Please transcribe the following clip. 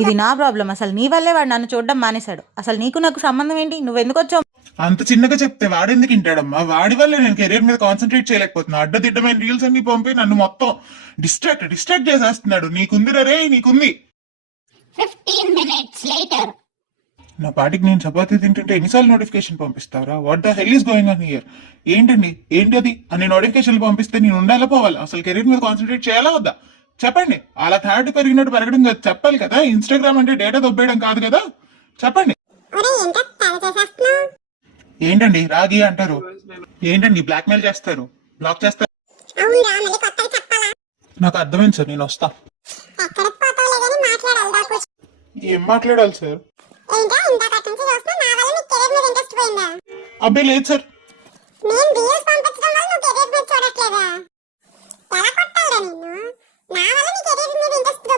ఇది నా ప్రాబ్లం. అసలు నీ వల్లే వాడు నన్ను చూడడం మానేశాడు. అసలు నీకు నాకు సంబంధం ఏంటి? నువ్వు ఎందుకు వచ్చావు? అంత చిన్నగా చెప్తే వాడెందుకు వింటాడమ్మా? వాడి వల్లే నేను కెరీర్ మీద కాన్సన్ట్రేట్ చేయలేకపోతున్నా. అడ్డదిడ్డమైన రీల్స్ అన్ని పంపి నన్ను మొత్తం డిస్ట్రాక్ట్ చేసేస్తున్నాడు. నీకుందిరా రే, నీకుంది. 15 minutes later. నా పాటికి నేను చపాతీ తింటుంటే ఎన్నిసార్లు నోటిఫికేషన్ పంపిస్తారా? What the hell is going on here? ఏంటండి, ఏంటి అది? అన్ని నోటిఫికేషన్లు పంపిస్తే నేను ఉండాలా పోవాలి? అసలు కెరీర్ మీద కాన్సన్ట్రేట్ చేయాలా వద్దా? చెప్పండి. అలా థర్డ్ పెరిగినట్టు పెరగడం కాదు, చెప్పాలి కదా. ఇన్స్టాగ్రామ్ అంటే డేటా దొబ్బేయడం కాదు కదా. చెప్పండి. ఏంటండి రాగి అంటారు? ఏంటండి బ్లాక్మెయిల్ చేస్తారు, బ్లాక్ చేస్తారు? నాకు అర్థమైంది సార్, నేను వస్తా. ఏం మాట్లాడాలి సార్? అబ్బాయి లేదు సార్. నేను రీల్స్ పంపించడం వల్ల నువ్వు కెరీర్ మీద చూడట్లేదా? ఎలా కొట్టాలి నిన్ను? నా వల్ల నీ కెరీర్ మీద ఇంట్రెస్ట్